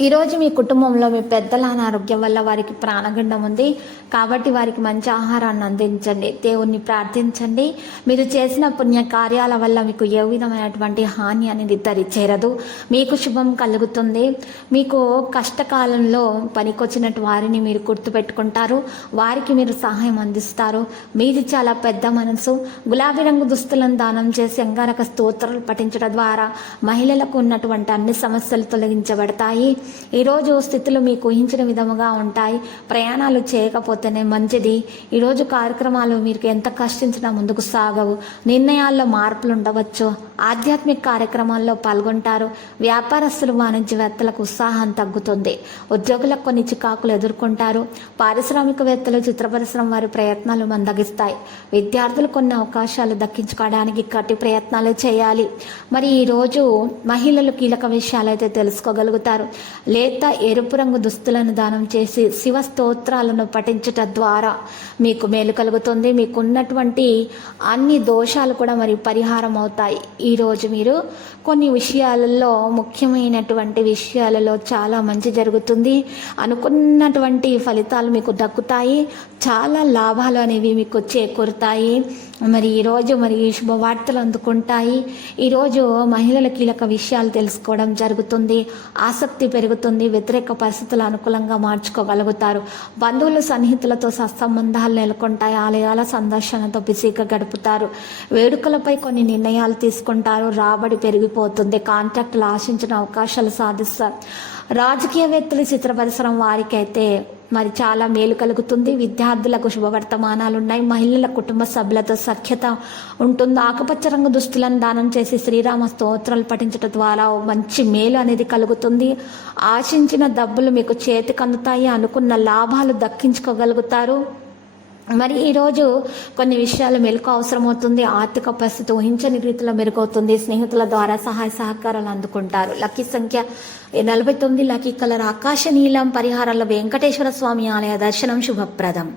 ఈరోజు మీ కుటుంబంలో మీ పెద్దల అనారోగ్యం వల్ల వారికి ప్రాణగండం ఉంది. కాబట్టి వారికి మంచి ఆహారాన్ని అందించండి. దేవుణ్ణి ప్రార్థించండి. మీరు చేసిన పుణ్య కార్యాల వల్ల మీకు ఏ విధమైనటువంటి హాని అనేది దరి చేరదు మీకు శుభం కలుగుతుంది. మీకు కష్టకాలంలో పనికొచ్చినట్టు వారిని మీరు గుర్తుపెట్టుకుంటారు. వారికి మీరు సహాయం అందిస్తారు. మీది చాలా పెద్ద మనసు. గులాబీ రంగు దుస్తులను దానం చేసి అంగారక స్తోత్రాలు పఠించడం ద్వారా మహిళలకు ఉన్నటువంటి అన్ని సమస్యలు తొలగించబడతాయి. ఈరోజు స్థితులు మీకు ఊహించిన విధముగా ఉంటాయి. ప్రయాణాలు చేయకపోతేనే మంచిది. ఈరోజు కార్యక్రమాలు మీకు ఎంత కష్టించినా ముందుకు సాగవు. నిర్ణయాల్లో మార్పులు ఉండవచ్చు. ఆధ్యాత్మిక కార్యక్రమాల్లో పాల్గొంటారు. వ్యాపారస్తులు వాణిజ్యవేత్తలకు ఉత్సాహం తగ్గుతుంది. ఉద్యోగులకు కొన్ని చికాకులు ఎదుర్కొంటారు. పారిశ్రామికవేత్తలు చిత్ర పరిశ్రమ వారి ప్రయత్నాలు మందగిస్తాయి. విద్యార్థులు కొన్ని అవకాశాలు దక్కించుకోవడానికి గట్టి ప్రయత్నాలు చేయాలి. మరి ఈరోజు మహిళలు కీలక విషయాలు అయితే తెలుసుకోగలుగుతారు. లేత ఎరుపు రంగు దుస్తులను దానం చేసి శివ స్తోత్రాలను పఠించటం ద్వారా మీకు మేలు కలుగుతుంది. మీకున్నటువంటి అన్ని దోషాలు కూడా మరి పరిహారం అవుతాయి. ఈరోజు మీరు కొన్ని విషయాలలో ముఖ్యమైనటువంటి విషయాలలో చాలా మంచి జరుగుతుంది. అనుకున్నటువంటి ఫలితాలు మీకు దక్కుతాయి. చాలా లాభాలు అనేవి మీకు చేకూరుతాయి. మరి ఈరోజు మరి శుభవార్తలు అందుకుంటాయి. ఈరోజు మహిళల కీలక విషయాలు తెలుసుకోవడం జరుగుతుంది. ఆసక్తి పెరుగు పెరుగుతుంది వ్యతిరేక పరిస్థితులు అనుకూలంగా మార్చుకోగలుగుతారు. బంధువులు సన్నిహితులతో సత్సంబంధాలు నెలకొంటాయి ఆలయాల సందర్శనతో బిజీగా గడుపుతారు. వేడుకలపై కొన్ని నిర్ణయాలు తీసుకుంటారు రాబడి పెరిగిపోతుంది కాంట్రాక్టులు ఆశించిన అవకాశాలు సాధిస్తారు. రాజకీయవేత్తలు చిత్ర పరిశ్రమ వారికైతే మరి చాలా మేలు కలుగుతుంది. విద్యార్థులకు శుభవర్తమానాలు ఉన్నాయి మహిళల కుటుంబ సభ్యులతో సఖ్యత ఉంటుంది. ఆకుపచ్చ రంగు దుస్తులను దానం చేసి శ్రీరామ స్తోత్రాలు పఠించడం ద్వారా మంచి మేలు అనేది కలుగుతుంది. ఆశించిన డబ్బులు మీకు చేతికి అందుతాయి అనుకున్న లాభాలు దక్కించుకోగలుగుతారు. మరి ఈరోజు కొన్ని విషయాలు మెలకు అవసరమవుతుంది ఆర్థిక పరిస్థితి ఊహించని రీతిలో మెరుగవుతుంది స్నేహితుల ద్వారా సహాయ సహకారాలు అందుకుంటారు. లక్కీ సంఖ్య నలభై తొమ్మిది లక్కీ కలర్ ఆకాశ నీలం పరిహారాల వెంకటేశ్వర స్వామి ఆలయ దర్శనం శుభప్రదం.